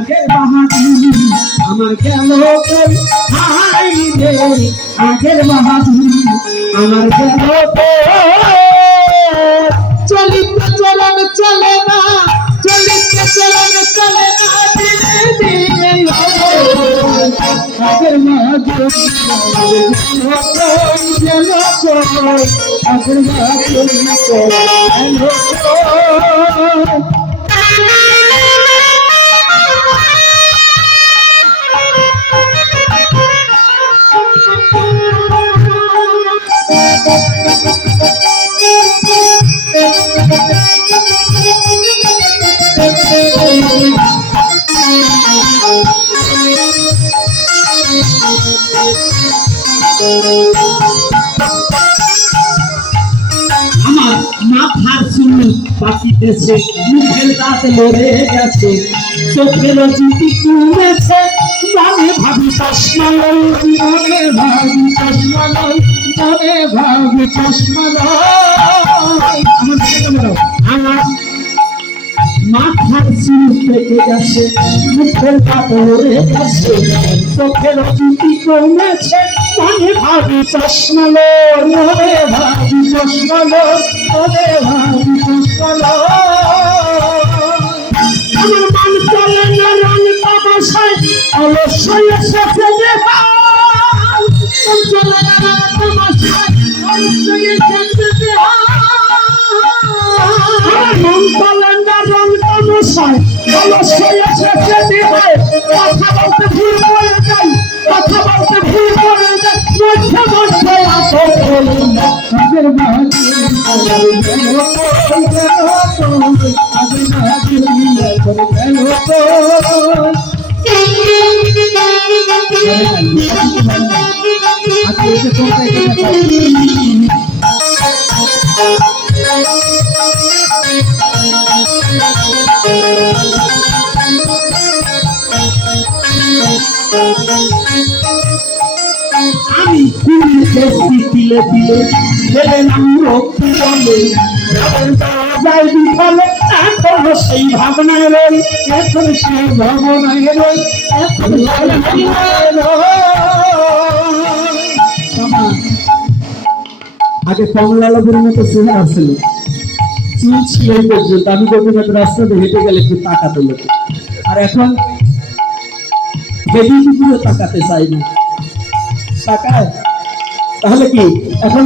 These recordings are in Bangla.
আগের বাহাদুর আমার গেল কই হাই রে আগের বাহাদুর আমার গেল চলিতে চলন চলে না চলিতে চলন চলে না দিনে দিনে আগের বাহাদুর গেল কই আগের বাহাদুর গেল আমার মাথার চুল পাকিতেছে মুখের দাঁত লড়ে গেছে চোখের জ্যোতি কমেছে মনে ভাবি চশমা লই মনে ভাবি চশমা লই মনে ভাবি চশমা লই আমার মাথার চুল পেকে গেছে মুখের দাঁত লড়ে গেছে চোখের জ্যোতি কমেছে মনে ভাবি চশমা লই মনে ভাবি চশমা লই মনে ভাবি চশমা লই আমার মন চলে না রং তামাশায় অলসই এসেছে বেহাল মন চলে না রং তামাশায় অলসই এসেছে বেহাল আমার মন চলে না রং তামাশায় অলসই এসেছে বেহাল কথা বলতে ভুল করে যাই কথা বলতে ভুল করে যাই মধ্যে মধ্যে আসো আগের বাহাদুর আমি কুড়িতে তিলে তিলে গেলাম রক্ত বলে যাই বিফলে এখন সেই ভাবনায় রই এখন সেই ভাবনায় রই এখন আগে কমলালের মতো চেহারা ছিল চুল ছিল এই পর্যন্ত আমি গোপীনাথ রাস্তাতে হেঁটে গেলে একটু তাকাতে লোক আর এখন বেদিকে পুরো তাকাতে চাই না তাকায় তাহলে কি এখন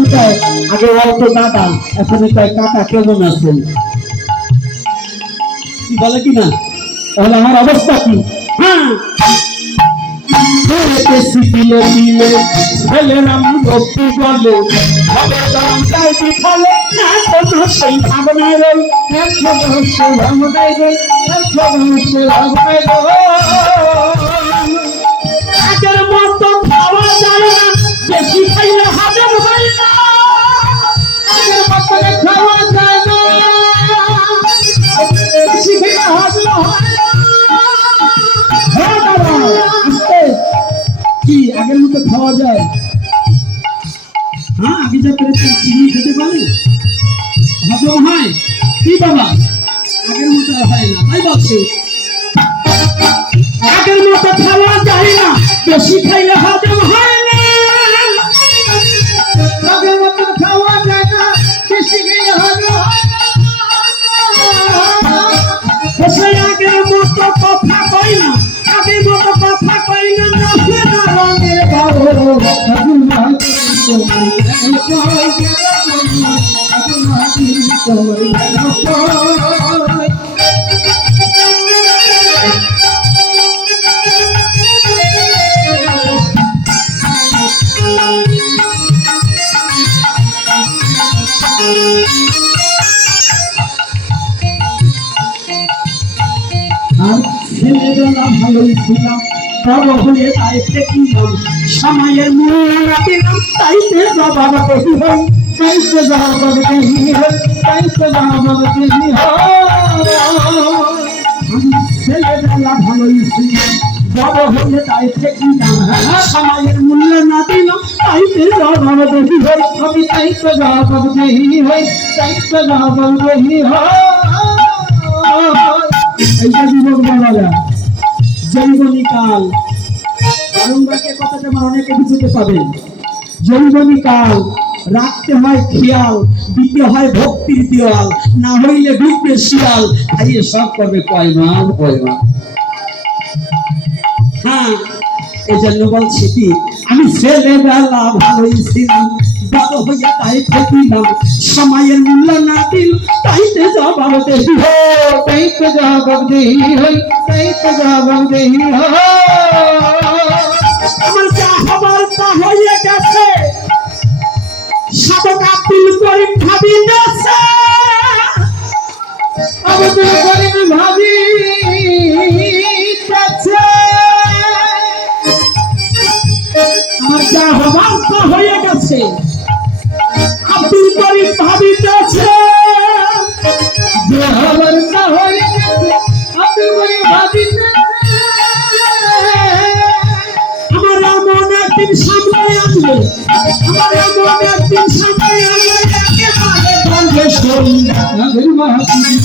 আগে অল্প দাদা এখন কাকা কেমন আছেন কি বলে কি না তাহলে আমার অবস্থা কি হ্যাঁ দিলে দিলে ছেলে নাম রক্তি বলে যাই বিফলে এখন সেই ভাবনায় রই এখন সেই ভাবনায় রই এখন সেই ভাবনায় রই আগের মতো খাওয়া যায় না বেশি খাইলে হজম হয় না আগের মতো খাওয়া যায় না বেশি খাইলে হজম হয় না কি আগের মতো খাওয়া যায় হ্যাঁ আগে যা পেরেছেন চিনি খেতে পারে হজম হয় কি বাবা আগের মতো হয় না তাই বলছি আগের মতো খাওয়া যায় না বেশি খাইলে হজম হয় না আগের মতো খাওয়া যায় না বেশি খাইলে হজম হয় না আগের মতো কথা কই না আগের মতো কথা কই না রঙের বাবু আর ছেলেবেলা ভালোই ছিলাম বড় হয়ে তাইতে কিনলাম সময়ের মূল্য দিলাম তাইতে জবাব দেহি হয় তাইতে জবাব দেহি হয় তাইতে জবাব দেহি হয় ছেলেবেলা ভালোই ছিলাম বড় হয়ে তাইতে কিনলাম সময়ের মূল্য না দিলাম তাইতে জবাব দেহি হয় আমি তাইতে জবাব দেহি হয় তাইতে জবাব দেহি হয় এইটা যুবক বাবারা যৌবনী কাল, বারংবারকে কথাটা আমার অনেকে বুঝতে পাবেন। যৌবনী কাল, রাখতে হয় খেয়াল, দিতে হয় ভক্তির দেওয়াল, না হইলে ঢুকবে শিয়াল, খাইয়ে সব করবে পয়মান পয়মান। হ্যাঁ, এই জন্য বলছি কি, আমি ছেলেবেলা ভালোই ছিলাম, বড় হইয়া তাই দিলাম, সময়ের মূল্য না দিল তাইতে জবাব দেহি হো, তাইতে জবাব দেহি হই, তাইতে জবাব দেহি হো। আমার যা হবার তা হয়ে গেছে, সাধক আব্দুল করিম ভাবিতেছে, আব্দুল করিম ভাবিতেছে, আমার যা হবার তা হয়ে গেছে, আব্দুল করিম ভাবিতেছে, যা হবার তা হয়ে গেছে, আব্দুল করিম ভাবিতেছে। আমার এমন একদিন সামনে আসবে, আমার এমন একদিন সামনে আসবে, একেবারে বলবে সন্ধ্যা আবির মাহফিল,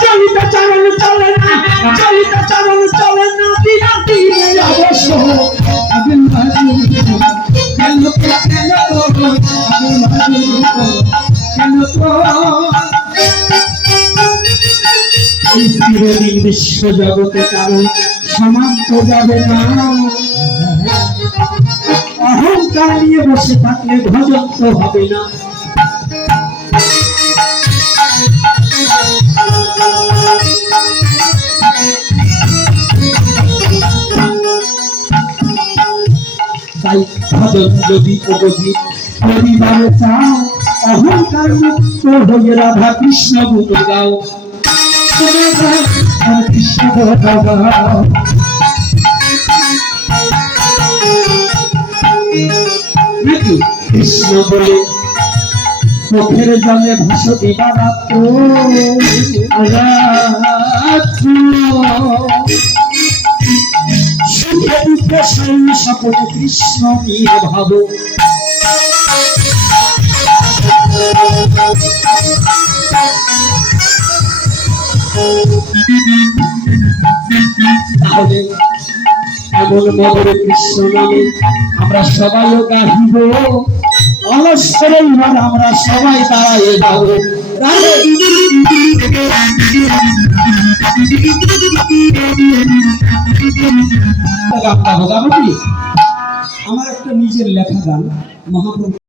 চলিত চরণ চলে না, চলিত চরণ চলে না, দিনা দিনে অবশ্য আবির মাহফিল, কেন কেন আবির মাহফিল কেন এই চিরদিন বিশ্ব জগতে কারো সমান তো যাবে না, অহংকার নিয়ে বসে থাকলে ভজন তো হবে না। তাই ভজন যদি উপজি পরিবারে চাও, অহংকার মুক্ত হয়ে রাধা কৃষ্ণ গুণ গাও, কৃষ্ণ গাও। কৃষ্ণ বলে চোখের জলে ভাসো দিবারাত্র, সুখে দুঃখে সেই সকলে কৃষ্ণ নিয়ে ভাবো। তাহলে এমন মধুর কৃষ্ণ নামে আমরা সবাইও গাহিব, অলস করে আমরা সবাই দাঁড়াইয়ে যাব। গানটা হোক আমার একটা নিজের লেখা গান, মহাপ্রভু